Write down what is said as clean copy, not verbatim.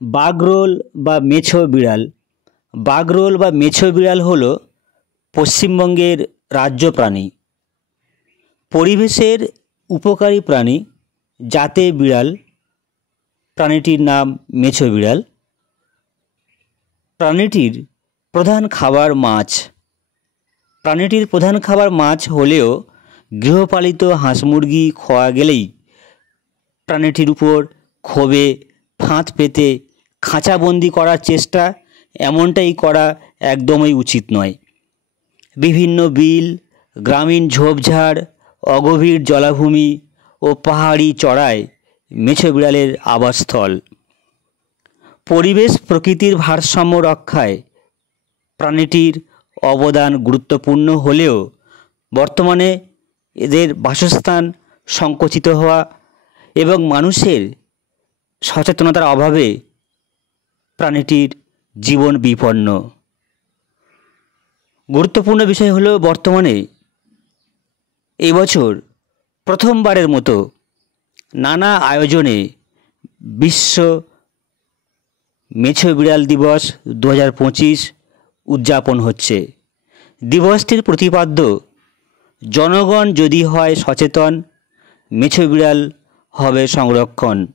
বাগরোল বা মেছো বিড়াল। বাগরোল বা মেছো বিড়াল হলো পশ্চিমবঙ্গের রাজ্য প্রাণী। পরিবেশের উপকারী প্রাণী জাতে বিড়াল। প্রাণীটির নাম মেছো বিড়াল। প্রাণীটির প্রধান খাবার মাছ। প্রাণীটির প্রধান খাবার মাছ হলেও গৃহপালিত হাঁস মুরগি খাওয়া গেলেই প্রাণীটির উপর ক্ষোভে ফাঁদ পেতে খাঁচাবন্দি করার চেষ্টা, এমনটাই করা একদমই উচিত নয়। বিভিন্ন বিল, গ্রামীণ ঝোপঝাড়, অগভীর জলাভূমি ও পাহাড়ি চড়ায় মেছো বিড়ালের আবাসস্থল। পরিবেশ প্রকৃতির ভারসাম্য রক্ষায় প্রাণীটির অবদান গুরুত্বপূর্ণ হলেও বর্তমানে এদের বাসস্থান সংকুচিত হওয়া এবং মানুষের সচেতনতার অভাবে প্রাণীটির জীবন বিপন্ন। গুরুত্বপূর্ণ বিষয় হলো বর্তমানে এবছর প্রথমবারের মতো নানা আয়োজনে বিশ্ব মেছো বিড়াল দিবস 2025 উদযাপন হচ্ছে। দিবসটির প্রতিপাদ্য জনগণ যদি হয় সচেতন, মেছো বিড়াল হবে সংরক্ষণ।